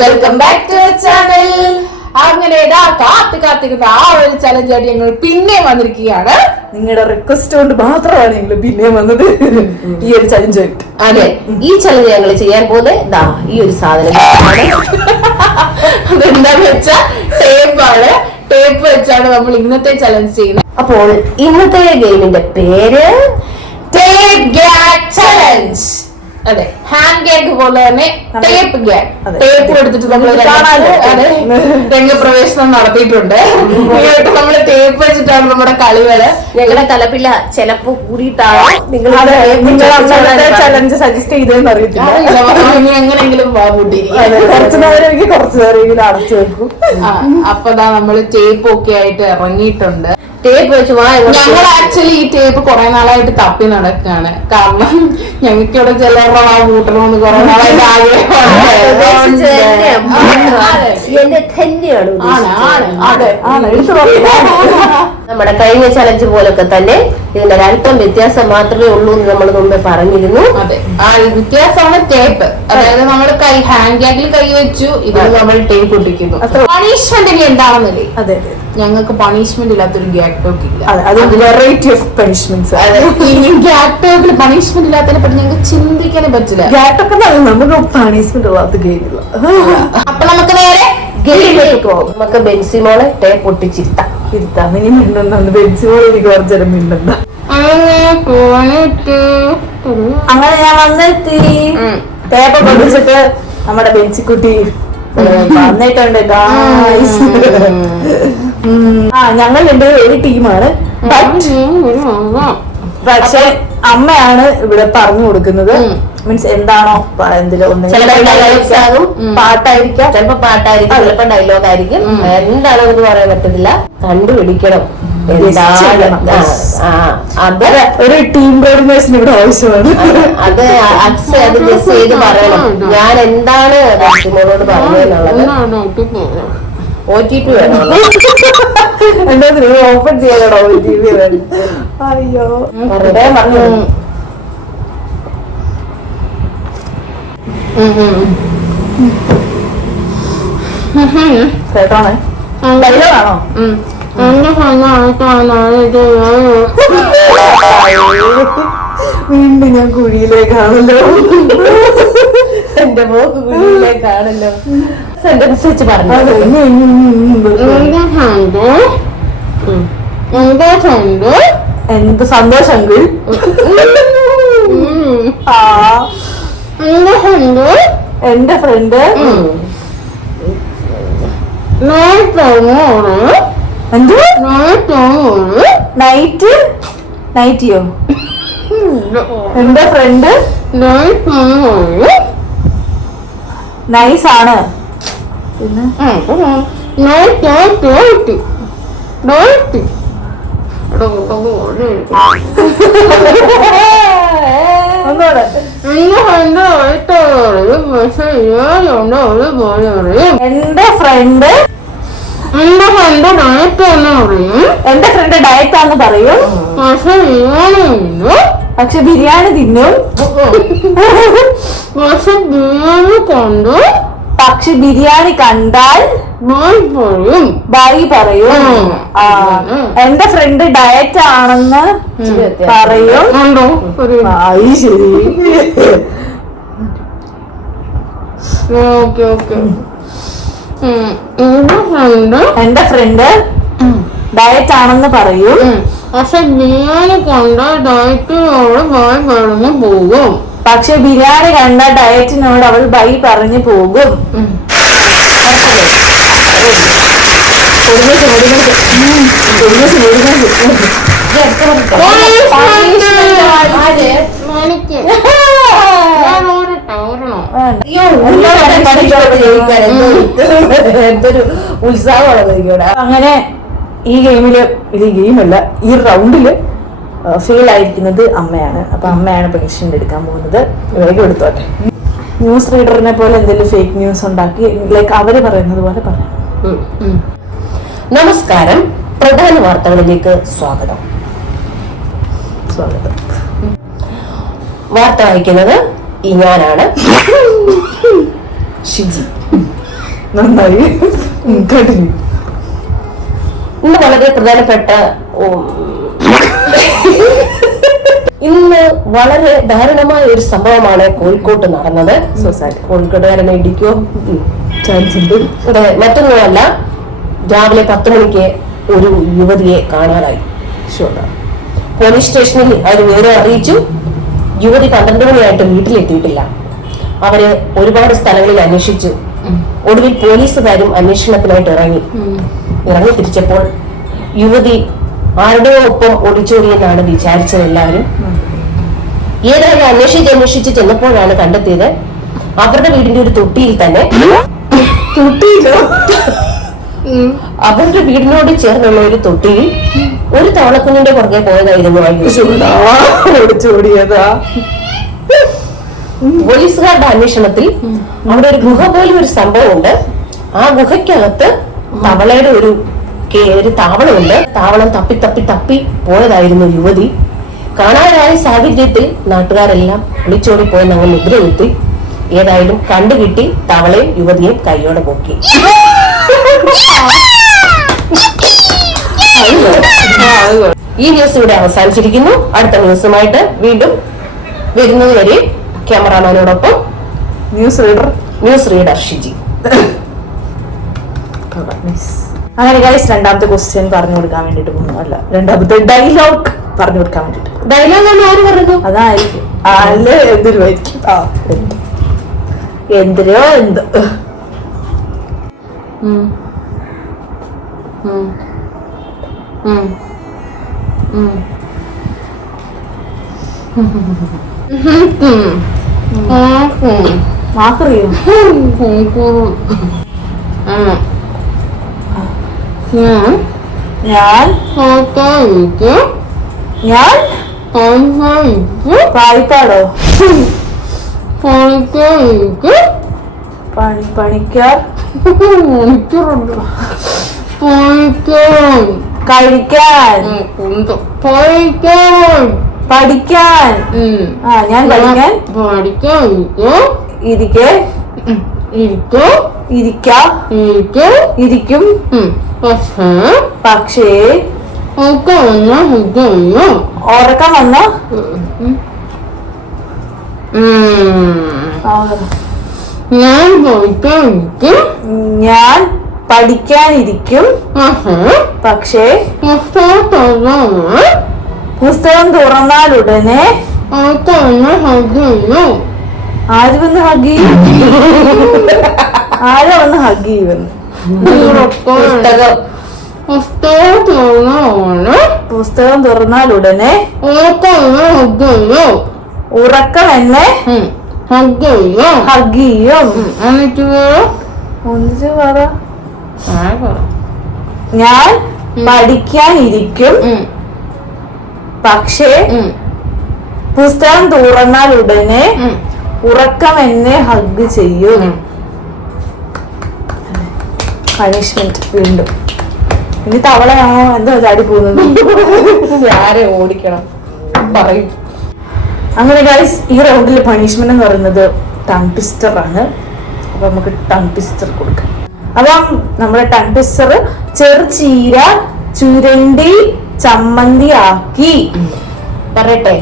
Welcome back to channel. അങ്ങനെ കാത്തിരുന്ന ആ ഒരു ചലഞ്ച് ആയിട്ട് ഞങ്ങൾ പിന്നെ വന്നിരിക്കുകയാണ്. നിങ്ങളുടെ റിക്വസ്റ്റ് കൊണ്ട് മാത്രമാണ് ഞങ്ങൾ പിന്നെ വന്നത് ഈ ഒരു ചലഞ്ച് ആയിട്ട്. അതെ, ഈ ചലഞ്ച് ഞങ്ങൾ ചെയ്യാൻ പോകുന്നത് ഈ ഒരു സാധനം. അതെന്താന്ന് വെച്ചാൽ ടേപ്പാണ്. ടേപ്പ് വെച്ചാണ് നമ്മൾ ഇന്നത്തെ ചലഞ്ച് ചെയ്യുന്നത്. അപ്പോൾ ഇന്നത്തെ ഗെയിമിന്റെ പേര് ടേപ്പ് ഗ്യാഗ് ചലഞ്ച്. അതെ, ഹാൻഡ് ഗ്യാഗ് പോലെ തന്നെ ടേപ്പ് ഗ്യാഗ്. ടേപ്പ് എടുത്തിട്ട് നമ്മൾ രംഗപ്രവേശനം നടത്തിയിട്ടുണ്ട്. നമ്മള് ടേപ്പ് വെച്ചിട്ടാണ് നമ്മുടെ കളികള്. ഞങ്ങളുടെ കലപ്പില്ല ചിലപ്പോ കൂടിയിട്ടാണ് നിങ്ങൾ ചലഞ്ച് സജസ്റ്റ് ചെയ്തതെന്ന് അറിയത്തില്ല. എങ്ങനെയെങ്കിലും കുറച്ചു നേരം അടച്ചു വെക്കും. അപ്പൊ നമ്മള് ടേപ്പ് ഒക്കെ ആയിട്ട് ഇറങ്ങിയിട്ടുണ്ട്. ടേപ്പ് വെച്ച് ഞങ്ങൾ ആക്ച്വലി ഈ ടേപ്പ് കുറെ നാളായിട്ട് തപ്പി നടക്കാണ്. കാരണം ഞങ്ങൾക്ക് ഇവിടെ ചിലരുടെ കൂട്ടണമെന്ന് കുറെ നാളായിട്ട് നമ്മുടെ കഴിഞ്ഞ ചലഞ്ച് പോലൊക്കെ തന്നെ ഇതിന്റെ ഒരല്പം വ്യത്യാസം മാത്രമേ ഉള്ളൂ എന്ന് നമ്മൾ മുമ്പേ പറഞ്ഞിരുന്നു. അതെ, ആ വ്യത്യാസമാണ് ടേപ്പ്. അതായത് നമ്മൾ ഹാൻഡ് ഗ്യാഗിൽ കൈ വെച്ചു, ഇതിൽ നമ്മൾ ടേപ്പ് ഒട്ടിക്കുന്നു. പണിഷ്മെന്റ് എന്താണെന്നല്ലേ? അതെ, ഞങ്ങൾക്ക് പണിഷ്മെന്റ് ഇല്ലാത്തൊരു ഗ്യാഗ് ടോക്ക് ഇല്ല. Variety of punishments. ഗ്യാഗ് ടോക്കിൽ പണിഷ്മെന്റ് ഇല്ലാത്തതിനെ പറ്റി ഞങ്ങൾക്ക് ചിന്തിക്കാനേ പറ്റില്ല. ഗ്യാഗ് ടോക്ക് നമുക്ക് പണിഷ്മെന്റ് ഉള്ളാത്ത ഗെയിമില്ല. അപ്പൊ നമുക്ക് നേരെ ഗെയിമിലേക്ക് പോകും. നമുക്ക് ബെൻസിമോളെ ടേപ്പ് ഒട്ടിച്ചിരുത്താം. ഇനി മിണ്ടുന്നു ബെഞ്ചോട് എനിക്ക് കുറച്ചേരം മിണ്ടുന്ന. അങ്ങനെ ഞാൻ വന്നെത്തി. ടേപ്പ് പൊട്ടിച്ചിട്ട് നമ്മുടെ ബെഞ്ചിക്കുട്ടി വന്നിട്ടുണ്ട്. ഞങ്ങൾ രണ്ടുപേരും ഒരു ടീമാണ്. പക്ഷെ അമ്മയാണ് ഇവിടെ പറഞ്ഞു കൊടുക്കുന്നത്. മീൻസ് എന്താണോ പാട്ടായിരിക്കാം, ചിലപ്പോ പാട്ടായിരിക്കും, ചിലപ്പോ ഡയലോഗ് ആയിരിക്കും. എന്താണെന്ന് പറയാൻ പറ്റത്തില്ല. കണ്ടുപിടിക്കണം. അത് ഒരു ടീം കോർഡിനേഷൻ ഇവിടെ ആവശ്യമാണ്. അത് അക്സ് അത് ഗസ് ചെയ്ത് പറയണം. ഞാൻ എന്താണ് മോളോട് പറഞ്ഞതെന്നുള്ളത്. OTP വേണം. എന്താ ഓപ്പൺ ചെയ്യാനോ OTP വേണം? അയ്യോ പറഞ്ഞു കേട്ടോണേ. ഡയലോഗാണോ? വീണ്ടും ഞാൻ കുഴിയിലേക്കാണല്ലോ. എന്റെ മോക്ക് കുഴിയിലേക്കാണല്ലോ. സെന്റൻസ് വെച്ച് പറഞ്ഞു. എന്ത് സന്തോഷം എന്റെ ഫ്രണ്ട് നൈറ്റിയോ? എന്റെ ഫ്രണ്ട് നൈസ് ആണ്. പിന്നെ ഒന്നൂടെ. എന്റെ ഫ്രണ്ട് ഡയറ്റ് ആന്ന് പറയും, പക്ഷെ ബിരിയാണി തിന്നും. പക്ഷെ ബിരിയാണി കണ്ടാൽ ബൈ പറയും. എന്റെ ഫ്രണ്ട് ഡയറ്റ് ആണെന്ന് പറയും. ശരി. എന്റെ ഫ്രണ്ട് ഡയറ്റ് ആണെന്ന് പറയും, പക്ഷെ ബിരിയാണി കണ്ട ഡയറ്റിനോട് ബൈ പറഞ്ഞു പോകും. പക്ഷെ ബിരിയാണി കണ്ട ഡയറ്റിനോട് അവൾ ബൈ പറഞ്ഞു പോകും. എന്തൊരു ഉത്സാഹമാണ്. അങ്ങനെ ഈ ഗെയിമില്, ഇത് ഗെയിമല്ല, ഈ റൗണ്ടില് ഫെയിൽ ആയിരിക്കുന്നത് അമ്മയാണ്. അപ്പൊ അമ്മയാണ് പണിഷ്മെന്റ് എടുക്കാൻ പോകുന്നത്. വേഗം എടുത്തോട്ടെ. ന്യൂസ് റീഡറിനെ പോലെ എന്തെങ്കിലും ഫേക്ക് ന്യൂസ് ഉണ്ടാക്കി ലൈക്ക് അവര് പറയുന്നത് പോലെ പറയാം. നമസ്കാരം, പ്രധാന വാർത്തകളിലേക്ക് സ്വാഗതം. വാർത്ത വായിക്കുന്നത് ഞാനാണ്, ഷിജി. നന്നായി. കണ്ടിന്യൂ. ഇന്ന് വളരെ പ്രധാനപ്പെട്ട ഇന്ന് വളരെ ദാരുണമായ ഒരു സംഭവമാണ് കോഴിക്കോട്ട് നടന്നത്. സൊസൈറ്റി കോഴിക്കോട്ടുകാരനെ ഇടിക്കോ ചാൻസ് ഉണ്ട്. ഇവിടെ മറ്റൊന്നുമല്ല, രാവിലെ 10 മണിക്ക് ഒരു യുവതിയെ കാണാതായി. പോലീസ് സ്റ്റേഷനിൽ അവർ വിവരം അറിയിച്ചു. യുവതി 12 മണിയായിട്ട് വീട്ടിലെത്തിയിട്ടില്ല. അവര് ഒരുപാട് സ്ഥലങ്ങളിൽ അന്വേഷിച്ചു. ഒടുവിൽ പോലീസുകാരും അന്വേഷണത്തിനായിട്ട് ഇറങ്ങി തിരിച്ചപ്പോൾ യുവതി ആരുടെയോ ഒപ്പം ഒളിച്ചോടിയെന്നാണ് വിചാരിച്ചത് എല്ലാവരും. ഏതായാലും അന്വേഷിച്ച് ചെന്നപ്പോഴാണ് കണ്ടെത്തിയത് അവരുടെ വീടിന്റെ ഒരു തൊട്ടിയിൽ തന്നെ അവരുടെ വീടിനോട് ചേർന്നുള്ള ഒരു തൊട്ടിയിൽ ഒരു തവളക്കുഞ്ഞിന്റെ പുറകെ പോയതായിരുന്നു. ഒളിച്ചോടിയതാ. പോലീസുകാരുടെ അന്വേഷണത്തിൽ അവിടെ ഒരു ഗുഹ പോലെ ഒരു സംഭവമുണ്ട്. ആ ഗുഹയ്ക്കകത്ത് തവളയുടെ ഒരു താവളമുണ്ട്. താവളം തപ്പി തപ്പി തപ്പി പോയതായിരുന്നു യുവതി. കാണാതായ സാഹചര്യത്തിൽ നാട്ടുകാരെല്ലാം ഒളിച്ചോടി പോയെന്ന് അങ്ങ് മുദ്ര കുത്തി. ഏതായാലും കണ്ടുകിട്ടി. തവളയും യുവതിയും കൈയോടെ പൊക്കി. ഈ ന്യൂസ് ഇവിടെ അവസാനിച്ചിരിക്കുന്നു. അടുത്ത ന്യൂസുമായിട്ട് വീണ്ടും വരുന്നത് വരെ ക്യാമറാമാനോടൊപ്പം ന്യൂസ് റീഡർ ഷിജി. അങ്ങനെ ഗൈസ്, രണ്ടാമത്തെ ക്വസ്റ്റ്യൻ പറഞ്ഞു കൊടുക്കാൻ വേണ്ടിട്ട് പോകുന്നു. അല്ല, രണ്ടാമത്തെ ഡയലോഗ് പറഞ്ഞു കൊടുക്കാൻ വേണ്ടിട്ട്. ഡയലോഗ് ആര് പറഞ്ഞു? അതായിരിക്കും. അല്ല, എന്തിനോ ആയിരിക്കും. എന്തിനോ എന്ത്. മാക്കറിയോ? ഞാൻ പായിപ്പാടോ? പണിക്കാർ കഴിക്കാൻ പഠിക്കാൻ. ഞാൻ പഠിക്കാൻ ഇരിക്കും. പക്ഷേ ഉറക്കം വന്ന ഞാൻ പഠിക്കാനിരിക്കും. പക്ഷേ പുസ്തകം തുറന്നാലുടനെ ആര് വന്ന് ഹഗ് ചെയ്യും? ആരാ വന്ന് ഹഗ് ചെയ്യുമെന്ന്? പുസ്തകം തുറന്നാലുടനെ ഉറക്കം എന്നെ ഹഗ് ചെയ്യും. ഒന്നിച്ച് പറ. ഞാൻ പഠിക്കാനിരിക്കും. പക്ഷേ പുസ്തകം തുറന്നാൽ ഉടനെ ഉറക്കം എന്നെ ഹഗ് ചെയ്യും. പണിഷ്മെന്റ് വീണ്ടും. ഇനി തവളയാണോ എന്തോ ചാടി പോകുന്നത്? ആരെ ഓടിക്കണം പറയും. അങ്ങനെ ഗൈസ്, ഈ റൗണ്ടിലെ പണിഷ്മെന്റ് എന്ന് പറയുന്നത് ടങ് ട്വിസ്റ്റർ ആണ്. അപ്പൊ നമുക്ക് ടങ് ട്വിസ്റ്റർ കൊടുക്കാം. അപ്പം നമ്മുടെ ടങ് ട്വിസ്റ്റർ ചെറുചീര ചുരണ്ടി ചമ്മന്തി ആക്കി. പറയട്ടെ?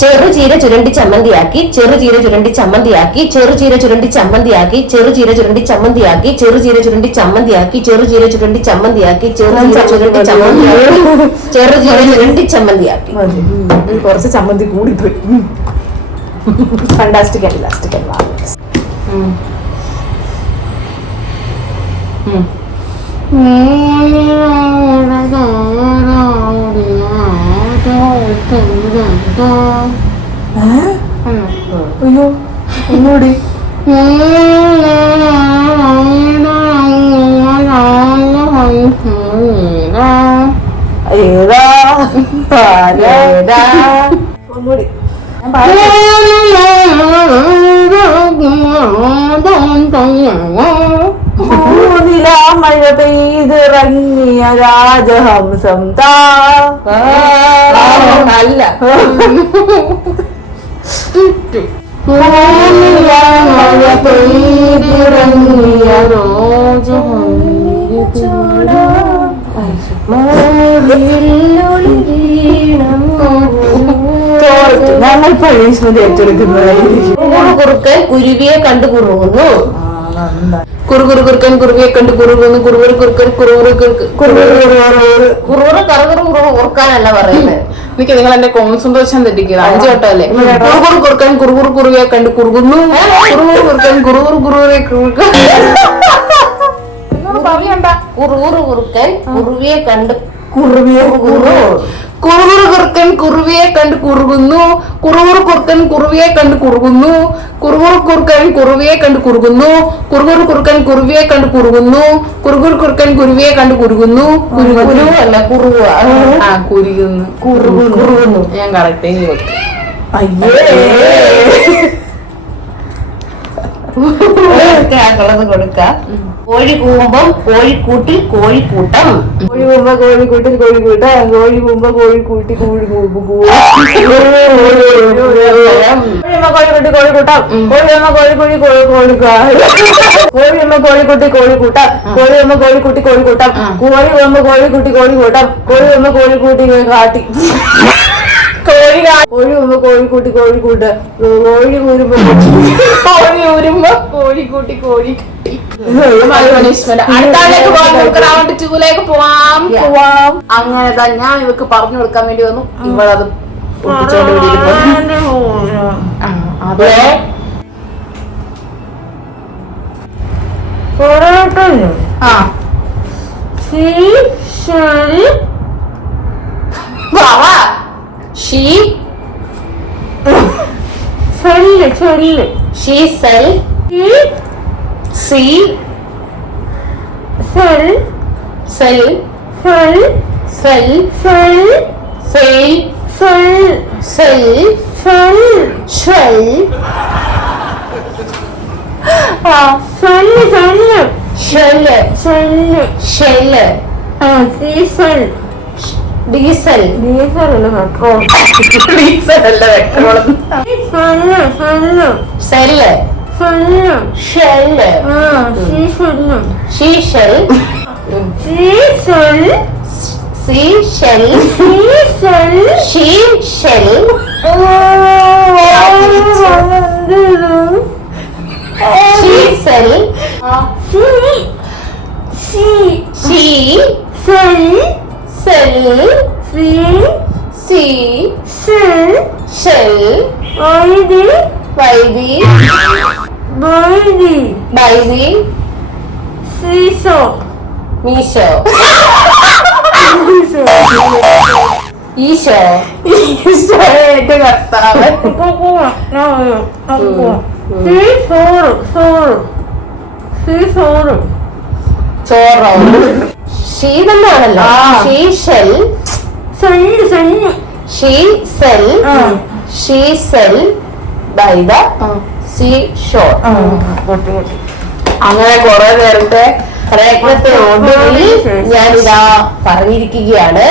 ചെറുചീര ചുരണ്ടി ചമ്മന്തിയാക്കി, ചെറുചീര ചുരണ്ടി ചമ്മന്തിയാക്കി, ചെറുചീര ചുരണ്ടി ചമ്മന്തിയാക്കി, ചെറുചീര ചുരണ്ടി ചമ്മന്തിയാക്കി, ചെറുചീര ചുരണ്ടി ചമ്മന്തിയാക്കി, ചെറുചീര ചുരണ്ടി ചമ്മന്തിയാക്കി, ചെറുചീര ചുരണ്ടി ചമ്മന്തിയാക്കി, ചെറുചീര ചുരണ്ടി ചമ്മന്തിയാക്കി. കുറച്ച് ചമ്മന്തി കൂടിപ്പോയി. Fantastic and elastic and marvellous. അയ്യോ, ഒന്നുകൂടി. ഏതാ ഒന്നുകൂടി. മഴ പെയ്തിറങ്ങിയ രാജഹംസം അല്ല. മഴ പെയ്തിറങ്ങിയ ഞങ്ങൾ പണിഷ്മെന്റ് ഏറ്റെടുക്കുന്നതായിരിക്കും. കുറുക്കൻ കുരുവിയെ കണ്ടു കുറുകുന്നു. കുറുകുറുക്കൻ കുറുവിയെ കണ്ട് കുറുകുന്നു. കുറുകുറു കുറുക്കൻ കുറുകുറ കറുകുറു കുറുക്കാനല്ല പറയുന്നത്. എനിക്ക് നിങ്ങൾ എന്റെ കോൺസെൻട്രേഷൻ തെറ്റിക്കുക. 5 വട്ടമല്ലേ? കുറുകുറു കുറുക്കൻ കുറുകുറു കുറുവിയെ കണ്ട് കുറുകുന്നു. കുറുകുറു കുറുക്കൻ കുറുകുറു കുറുവിയെ കുറുകുറു കുറുക്കൻ കുറുവിയെ കണ്ട് കുറുകുറു കുറുക്കൻ കുറുവിയെ കണ്ട് കുറുകുന്നു. കുറുകുറു കുറുക്കൻ കുറുവിയെ കണ്ട് കുറുകുന്നു. കുറുകുറു കുറുക്കൻ കുറുവിയെ കണ്ട് കുറുകുന്നു. കുറുകുറു കുറുക്കൻ കുറുവിയെ കണ്ട് കുറുകുന്നു. കുറുകുറു കുറുക്കൻ കുരുവിയെ കണ്ട് കുറുകുന്നു. അല്ല കുറുവ കുറുകുന്നു. ഞാൻ കറക്റ്റ് കൊടുക്ക. കോഴി കൂമ്പം കോഴിക്കൂട്ടിൽ കോഴിക്കൂട്ടം. കോഴി കൂമ്പ കോഴിക്കൂട്ടിൽ കോഴിക്കൂട്ടം. കോഴി കൂമ്പ കോഴിക്കൂട്ടി കോഴിക്കൂട്ടി കോഴിക്കൂട്ടം. കോഴിയമ്മ കോഴിക്കുഴി കോഴിക്കൂട്ടം. കോഴിയമ്മ കോഴിക്കുട്ടി കോഴിക്കൂട്ടം. കോഴിയമ്മ കോഴിക്കുട്ടി കോഴിക്കൂട്ടം. കോഴിയമ്മ കോഴിക്കുട്ടി കോഴിക്കൂട്ടം. കോഴിയമ്മ കോഴിക്കൂട്ടി കാട്ടി കോഴിയമ്മ കോഴിക്കുട്ടി കോഴിക്കൂട്ട്. കോഴി ഊരുമ്പോ കോഴിക്കൂട്ടി കോഴിക്കുട്ടി. അടുത്താളിലേക്ക് പോവാം. നമുക്ക് റൗണ്ട് 2ലേക്ക് പോവാം. അങ്ങനെ ഞാൻ ഇവക്ക് പറഞ്ഞു കൊടുക്കാൻ വേണ്ടി വന്നു. ഇവളത് അതെ She sell ഡീസൽ അല്ല പെട്രോൾ. ഡീസൽ അല്ല പെട്രോൾ. സെല്ല് ഷെല്ല് ഷീഷെൽ സീഷെൽ ഷീഷെൽ ഷീസെൽ എന്റെ കർത്താവ്. ചോറോ ശീതമാണല്ലോ. ഷീഷെൽ by the seashore. അങ്ങനെ കുറെ നേരത്തെ പ്രയത്നത്തിനൊടുവിൽ ഞാനിതാ പറഞ്ഞിരിക്കുകയാണ്.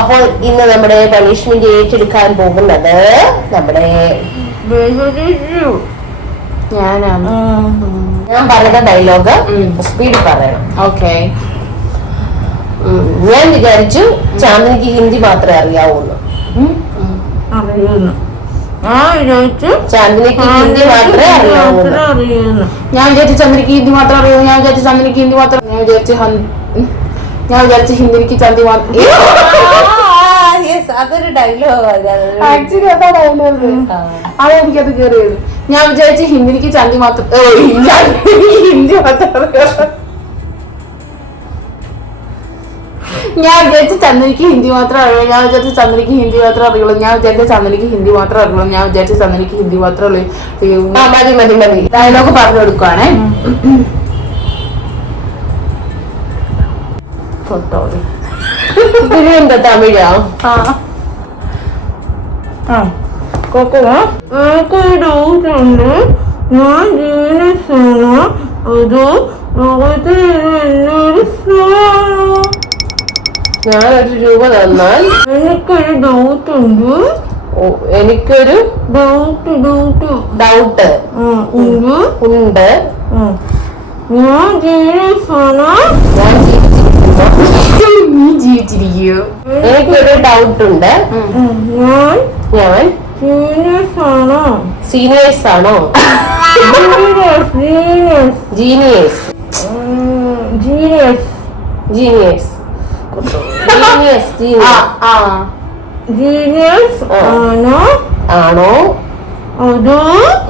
അപ്പോൾ ഇന്ന് നമ്മുടെ പണിഷ്മെന്റ് ഏറ്റെടുക്കാൻ പോകുന്നത് നമ്മുടെ ഞാൻ പറയുന്ന ഡയലോഗ് സ്പീഡ് പറയണം. ഓക്കെ. ഞാൻ വിചാരിച്ചു ചാന്ദിനിക്ക് ഹിന്ദി മാത്രമേ അറിയാവുള്ളൂ. ചാന്ദിനിക്ക് ഹിന്ദി മാത്രമേ അറിയാവുള്ളൂ. ഞാൻ വിചാരിച്ചു ചന്ദ്രക്ക് ഹിന്ദി മാത്രം അറിയാം. ഞാൻ വിചാരിച്ചു ചന്ദ്രക്ക് ഹിന്ദി മാത്രം. ഞാൻ വിചാരിച്ചു ഹിന്ദിക്ക് ചന്തി മാത്രം. അതൊരു ഡയലോഗ്. ആക്ച്വലി അതാ ഡയലോഗ്. അതെനിക്കത് കയറിയത്. ഞാൻ വിചാരിച്ചു ഹിന്ദിക്ക് ചന്തി മാത്രം ഹിന്ദി മാത്രം അറിയാം. ഞാൻ വിചാരിച്ചു ചന്ദ്രനിക്ക് ഹിന്ദി മാത്രം അറിയുള്ളൂ. ഞാൻ വിചാരിച്ചു ചന്ദ്രനിക്ക് ഹിന്ദി മാത്രം അറിയുള്ളൂ. ഞാൻ വിചാരിച്ചു ചന്ദ്രനിക്ക് ഹിന്ദി മാത്രം അറിയുള്ളൂ. ഞാൻ വിചാരിച്ചു ചന്ദ്രനിക്ക് ഹിന്ദി മാത്രം അറിയുള്ളൂ. മതി ഡയലോഗ് പറഞ്ഞു കൊടുക്കുവാണേ. എന്താ തമിഴാ? എനിക്കൊരു ഡൗട്ട് ഉണ്ട്. ഞാൻ ജീവനോ അതോ ഞാനൊരു രൂപ തന്നാൽ എനിക്കൊരു ഡൗട്ട് ഉണ്ട്. എനിക്കൊരു ഡൗട്ട് ഉണ്ട്. ഞാൻ ജീവനോ ഞാൻ നീ ജീവിച്ചിരിക്കോ? എനിക്കൊരു ഡൗട്ട് ഉണ്ട്. ഞാൻ സീനിയേഴ്സ് ആണോ? ജീനിയേഴ്സ് ആണോ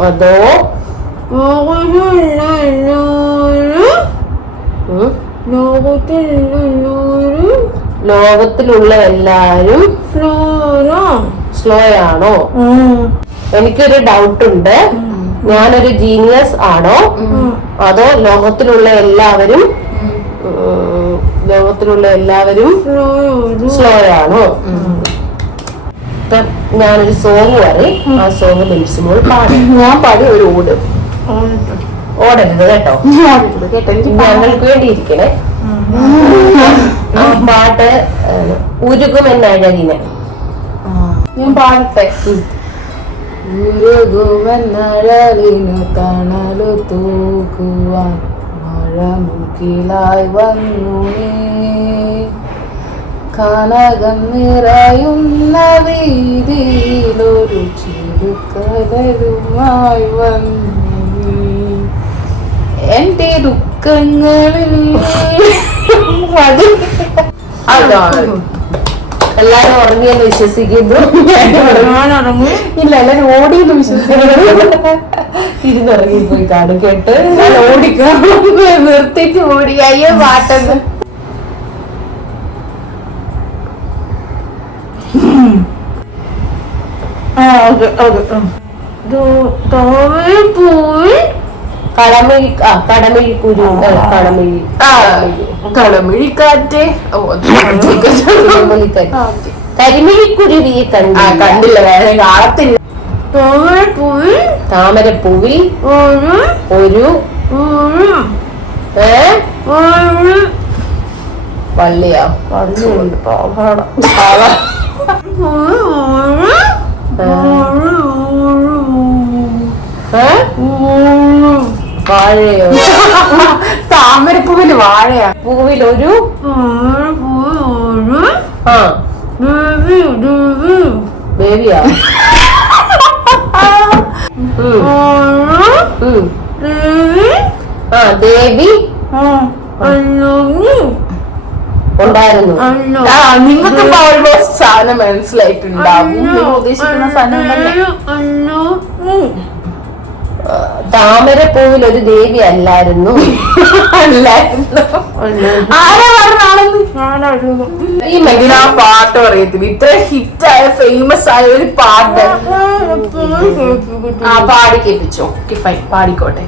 അതോ ലോകത്തിലുള്ള എല്ലാരും സ്ലോ ആണോ? എനിക്കൊരു ഡൗട്ട് ഉണ്ട്. ഞാനൊരു ജീനിയസ് ആണോ അതോ ലോകത്തിലുള്ള എല്ലാവരും സ്ലോ ആണോ? ഞാനൊരു സോങ് പറയും, ആ സോങ് ലിംസിമോൾ പാടും. ഞാൻ പാടി ഒരു ഓട് ഓടരുത് കേട്ടോ, ഞങ്ങൾക്ക് വേണ്ടിയിരിക്കണേ. ആ പാട്ട് ഉരുകുമെന്നഴകിന്. ഞാൻ പാടട്ടെ. ഉരുകുമെന്നഴലിനു തണലു തൂക്കുവാൻ മഴമുകിലായി വന്നു നീ, കനകം നിറയുന്ന വീതിയിലൊരു ചെറുകടലുമായി വന്നു നീ, എന്റെ ദുഃഖങ്ങളിൽ അതാണ്. എല്ലാരും ഉറങ്ങിയെന്ന് വിശ്വസിക്കുന്നു. ഇല്ല, എല്ലാരും ഓടിയെന്ന് വിശ്വസിക്കുന്നു. ഇരുന്നുറങ്ങിപ്പോയി കാണും കേട്ട്. ഞാൻ ഓടിക്കാം, നിർത്തിട്ട് ഓടി. അയ്യോ പാട്ടെന്ന്. കടമിഴിക്കാറ്റ് കരിമിഴിക്കുരുവിയെ കണ്ടില്ല, വേറെ കാണത്തില്ല. താമരപ്പൂവിൽ ഒരു വള്ളിയാ വാഴയോ? താമരപ്പൂവില് വാഴയാ. പൂവിൽ ഒരു ബേബിയാ. ദേവി ഉണ്ടായിരുന്നു. നിങ്ങൾക്ക് ഓൾമോസ്റ്റ് സാധനം മനസ്സിലായിട്ടുണ്ടാവും. ഉദ്ദേശിക്കുന്ന സാധനം തന്നെ. താമരപ്പൂവിൽ ഒരു ദേവി അല്ലായിരുന്നു. ഈ മകൻ ആ പാട്ട് പറയത്തില്ല. ഇത്ര ഹിറ്റായ ഫേമസ് ആയ ഒരു പാട്ട് ആ പാടി കേൾപ്പിച്ചോ. Okay fine, പാടിക്കോട്ടെ.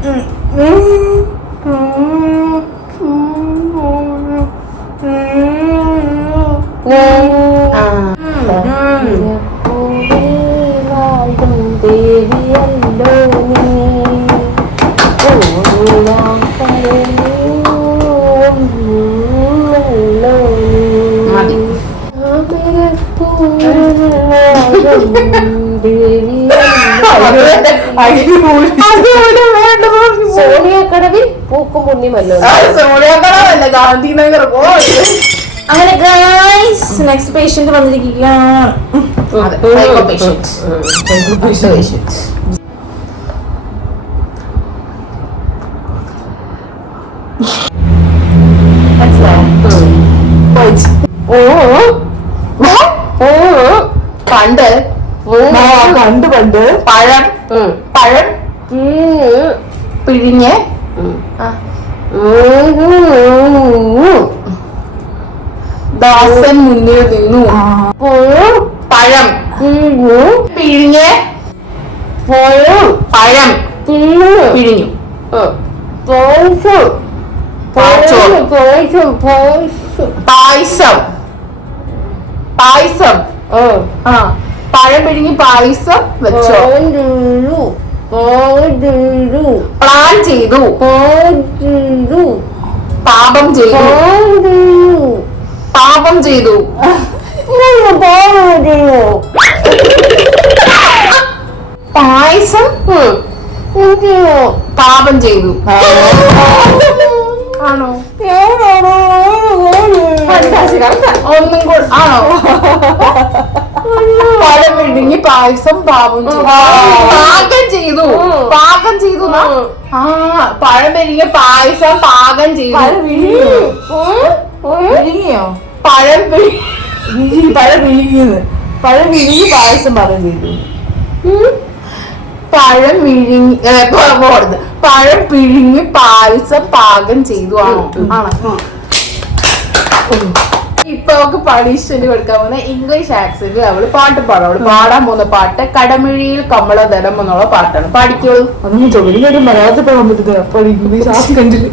സോണിയാക്കടവിൽ പൂക്കും പുണ്യമല്ലോ. സോണിയാക്കടവല്ല, ഗാന്ധിനഗർ. അങ്ങനെ ഗൈസ്, നെക്സ്റ്റ് പേഷ്യന്റ് വന്നിരിക്കുകയാണ്. പണ്ട് പഴം പിഴിഞ്ഞ് ദാസൻ മുന്നിൽ നിന്നു. പഴം പിഴിഞ്ഞ് പഴം പിഴിഞ്ഞു. പായസം പഴം പിഴിഞ്ഞ് പായസം വെച്ചോ. പ്ലാൻ ചെയ്തു. പാപം ചെയ്തു. പായസം പാപം ചെയ്തു. ആണോ? ഒന്നും കൂടെ ആണോ? പഴം വിഴുങ്ങി പായസം പാകം ചെയ്തു. പാകം ചെയ്തു. ആ പഴം വിഴുങ്ങി പായസം പാകം ചെയ്തു. വിഴുങ്ങിയോ? പഴം പഴം വിഴുങ്ങിയത്. പഴം വിഴുങ്ങി പായസം പാകം ചെയ്തു. പഴം വിഴുങ്ങി പഴം പിഴുങ്ങി പായസം പാകം ചെയ്തു. ആണോ? ആണോ? ഇപ്പൊ അവൾക്ക് പണിഷ്മെന്റ് കൊടുക്കാൻ പോകുന്ന ഇംഗ്ലീഷ് ആക്സെന്റ് അവള് പാട്ട് പാടും. അവള് പാടാൻ പോകുന്ന പാട്ട് കടമിഴിയിൽ കമലധരം എന്നുള്ള പാട്ടാണ്. പാടിക്കോളൂ. അതൊന്നും ചോദിക്കും മലയാളത്തിൽ പാടാൻ പറ്റുന്നത്. അപ്പൊ ഇംഗ്ലീഷ് ആസ്കണ്ടില്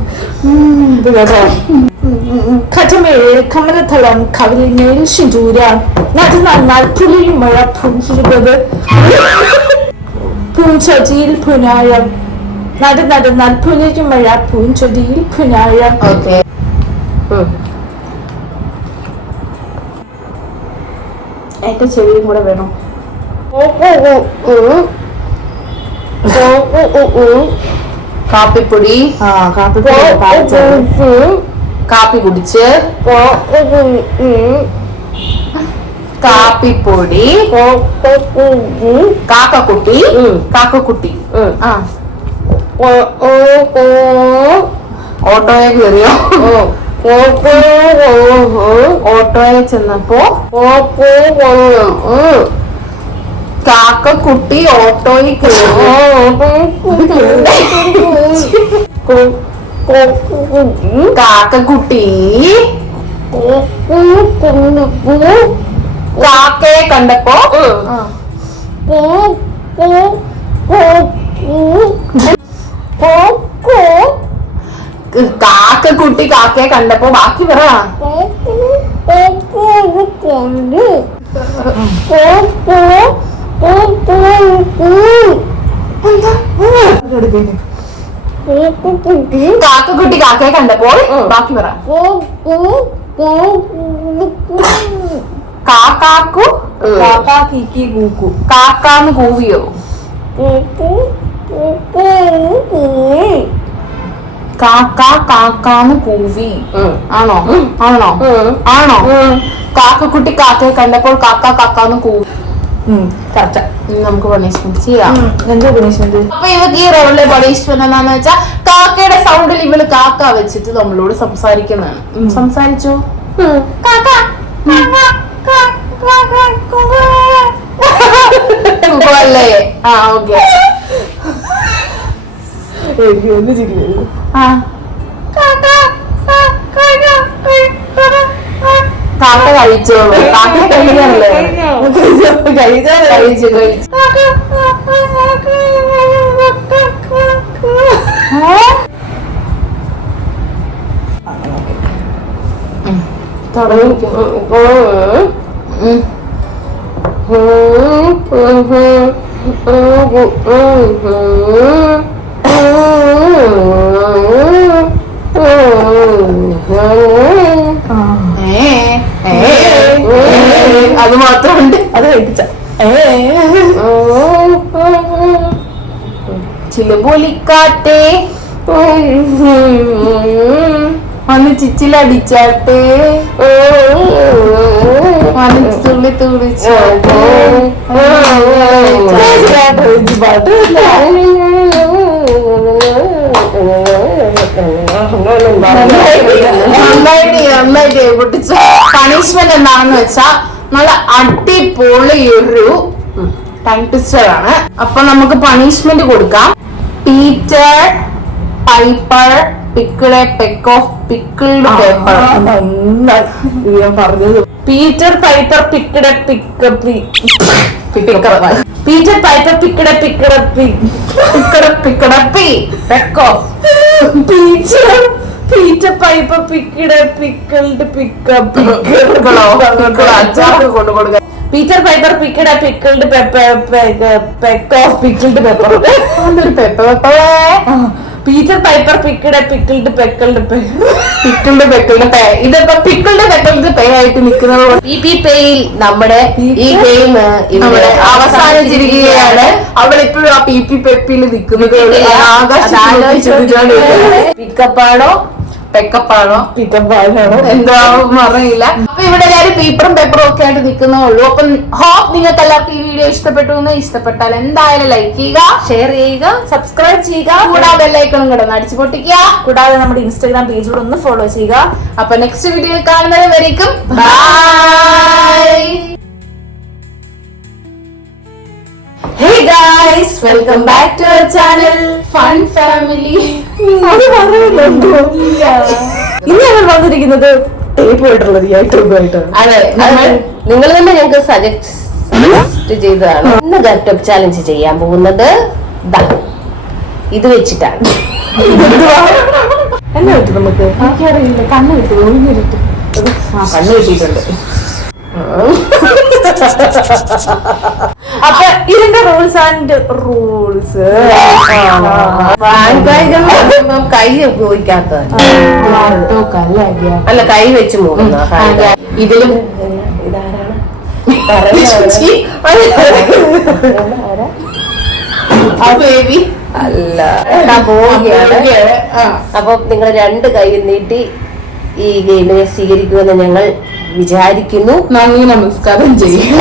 കടമിഴിയിൽ കമലധരം കവിളിനയിൽ ശിജൂരാൻ നടന്നാൽ പുലിയിൽ മഴ പുഞ്ചിരുന്നത് പൂഞ്ചൊടിയിൽ പുനാഴം നടന്നാൽ പുലിയിൽ മഴ പൂഞ്ചൊടിയിൽ പുനാഴം. ഓക്കെ. എന്റെ ചെവിയും കൂടെ വേണം. കാപ്പിപ്പൊടി. കാപ്പി കാപ്പി കുടിച്ച് കാപ്പിപ്പൊടി കാക്കക്കുട്ടി കാക്കക്കുട്ടി. ആ ഓട്ടോയെ കയറിയോ? ഓട്ടോയിൽ ചെന്നപ്പോ കാക്കക്കുട്ടി ഓട്ടോയിൽ കയറി. കാക്കക്കുട്ടി കാക്കയെ കണ്ടപ്പോ കാക്കക്കുട്ടി കാക്കയെ കണ്ടപ്പോ ബാക്കി പറ. കാക്കക്കുട്ടി കാക്കയെ കണ്ടപ്പോൾ ബാക്കി പറ. കാക്കാക്കു കാക്കാന്ന് കൂവിയോ? കാക്കാന്ന് കൂവി. ആണോ? ആണോ? ആണോ? കാക്കക്കുട്ടി കാക്കയെ കണ്ടപ്പോൾ കാക്കാന്ന് കൂവി. നമുക്ക് പണിഷ്മെന്റ് ചെയ്യാം. എന്താ പണിഷ്മെന്റ്? അപ്പൊ ഇവക്ക് ഈ റോളിലെ പണിഷ്മെന്റ് എന്താന്ന് വെച്ചാ കാക്കയുടെ സൗണ്ടിൽ ഇവള് കാക്ക വെച്ചിട്ട് നമ്മളോട് സംസാരിക്കുന്നതാണ്. സംസാരിച്ചോ? അല്ലേ? ആ ഓക്കെ. എനിക്ക് ഒന്ന് ചിരിക്കുന്നു. കാക്ക കഴിച്ചോളൂ. കാക്ക കഴിക്കാറില്ലേ? കഴിച്ചു. അത് മാത്രമുണ്ട്. അത് കഴിപ്പിച്ച ചിലപൊലിക്കാട്ടെ വന്ന് ചിച്ചിലടിച്ചാട്ടെ വന്ന് തുള്ളി തുള്ളിച്ചാട്ടെ. പാട്ട് നന്നായിട്ട് പൊട്ടിച്ച പണിഷ്മെന്റ് എന്താണെന്ന് വെച്ചാ നല്ല അടിപൊളി ഒരു ടങ് ട്വിസ്റ്റർ ആണ്. അപ്പൊ നമുക്ക് പണിഷ്മെന്റ് കൊടുക്കാം. Peter Piper picked a peck of pickled paper. ഞാൻ പറഞ്ഞത് Peter Piper picked a Peter Piper picked a peck of Peter Piper picked a pickled കൊണ്ട് കൊടുക്കാം. Peter Piper picked a pickled peck of pickled pepper. Peter Piper picked a pickled ഇതിപ്പോ pickled പേ ആയിട്ട് നിൽക്കുന്നത്. പേയിൽ നമ്മുടെ ഈ ഗെയിം ഇവിടെ അവസാനിച്ചിരിക്കുകയാണ്. അവളിപ്പോഴും ആ പി പെപ്പിൽ നിൽക്കുന്നത്. പിക്കപ്പാണോ പെക്കപ്പാണോ എന്താവും അറിയില്ല. അപ്പൊ ഇവിടെ എല്ലാവരും പേപ്പറും ഒക്കെ ആയിട്ട് നിൽക്കുന്നേ ഉള്ളൂ. അപ്പൊ ഹോപ്പ് നിങ്ങൾക്ക് എല്ലാവർക്കും ഈ വീഡിയോ ഇഷ്ടപ്പെട്ടു എന്ന്. ഇഷ്ടപ്പെട്ടാൽ എന്തായാലും ലൈക്ക് ചെയ്യുക, ഷെയർ ചെയ്യുക, സബ്സ്ക്രൈബ് ചെയ്യുക, കൂടാതെ ബെല്ലൈക്കണും കൂടെ അടിച്ചു പൊട്ടിക്കുക. കൂടാതെ നമ്മുടെ ഇൻസ്റ്റാഗ്രാം പേജിലൂടെ ഒന്ന് ഫോളോ ചെയ്യുക. അപ്പൊ നെക്സ്റ്റ് വീഡിയോയിൽ കാണുന്നത് വരേക്കും bye. Hey guys, welcome back to our channel fun family. ഇന്ന് ഞങ്ങൾ വന്നിരിക്കുന്നത് ടേപ്പ് ആയിട്ടുള്ള റിയാക്ടറുമായിട്ടാണ്. അതെ, നിങ്ങൾ തന്നെ ഞങ്ങൾക്ക് സജസ്റ്റ് ചെയ്തതാണ്. ഇന്ന് ലാപ്ടോപ്പ് ചാലഞ്ച് ചെയ്യാൻ പോകുന്നത് ദാ ഇത് വെച്ചിട്ടാണ്. എന്നെ കിട്ടും നമുക്ക്? എനിക്കറിയില്ല, കണ്ണ് കിട്ടും, ഒഴിഞ്ഞിട്ട് കണ്ണു കിട്ടിയിട്ടുണ്ട്. അപ്പൊ ഇതിന്റെ റൂൾസ് കൈ ഉപയോഗിക്കാത്ത അല്ല, കൈ വെച്ച് മൂടുന്ന ഇതിലും ഇതാരാണ് ബേബി അല്ല, ഭോഗിയാണ്. അപ്പൊ നിങ്ങൾ 2 കൈ നീട്ടി ഈ ഗെയിമിനെ സ്വീകരിക്കുമെന്ന് ഞങ്ങൾ വിചാരിക്കുന്നു. നന്ദി നമസ്കാരം ചെയ്യും.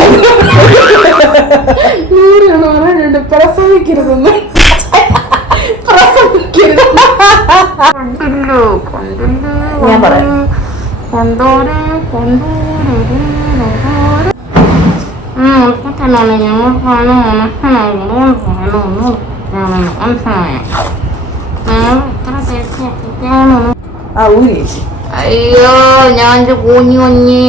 പ്രസവിക്കരുതെന്ന് ഞാൻ പറയാം. ഊരി അയ്യോ ഞാൻ കൂഞ്ഞു കൊഞ്ഞി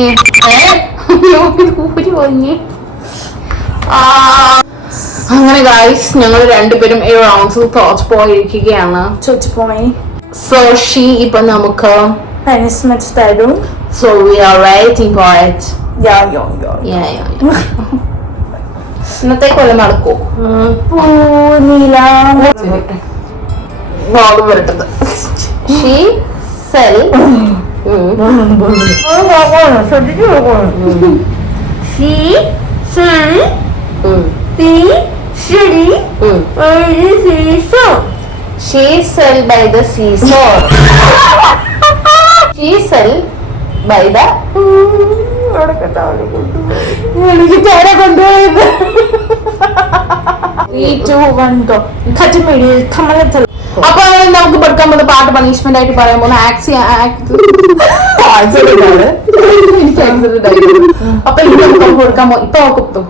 അങ്ങനെ ഗൈസ് ഞങ്ങൾ രണ്ടുപേരും ഈ റൗണ്ട്സിൽ തോച്ചു പോയിരിക്കുകയാണ്. സോ ഷീ ഇപ്പൊ നമുക്ക് പനിഷ്മെന്റ് തരും. So we are waiting for it. ഇന്നത്തേക്കൊല്ലം നടക്കൂ. വരട്ടത് she sell She sell by the seashore. She sell by the എനിക്ക് തേരെ കൊണ്ടുപോയത്. 3, 2, 1 go. അപ്പൊ നമുക്ക് പഠിക്കാൻ പോകുന്ന പാട്ട് പണിഷ്മെന്റ് ആയിട്ട് പറയാൻ പോകുന്ന അപ്പൊ ഇത് നമുക്ക് കൊടുക്കാൻ ഇപ്പൊ നോക്കും